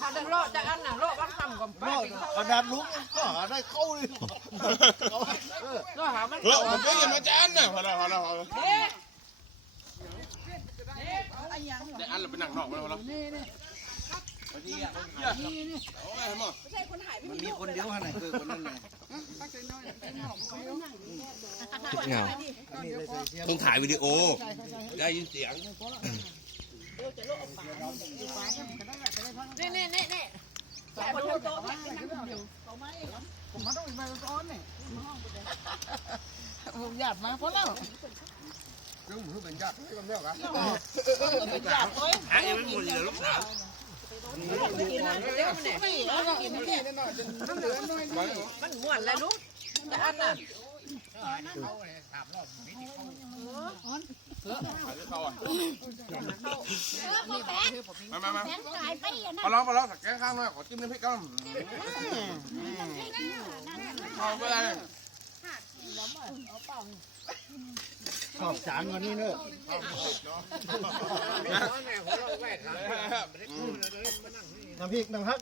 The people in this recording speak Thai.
ถ้าได้โลจะอันน่ะโลบ้านคำก่อนไปรอดขนาดลุงก็หาได้เข้าเลยเอาเออก็หามันเราผมก็ยังมาจานน่ะพอแล้วพอแล้วพอแล้วเอ๊ะได้อันเราไปนั่งนอกมาแล้วพอแล้วนี่นี่โอ้ยหมอมันมีคนเดียวขนาดคือคนนั้นไงเหงานนี้เลยเสียงต้องถ่ายวิดีโอ ได้ยินเสียง นี่นี่นี่นี่ คนโตๆหยาดมาเพราะเราซึ่งผมเป็นญาติกันแล้วกันหยาดเลยหาเองไม่หมดเลยลูกสาวกินเร็วเนี่ยไม่เรากินแค่มันม่วนแล้วลูกแต่อันน่ะเขาอะ มามามาแสงสายไปอะนะพอแล้อแล้วสักแก้ข้างหน่อยขอจิ้มน้ำพริกกันเอาไปเลยชอบจานวันนี้เนอะน้ำพริกน้ำฮัก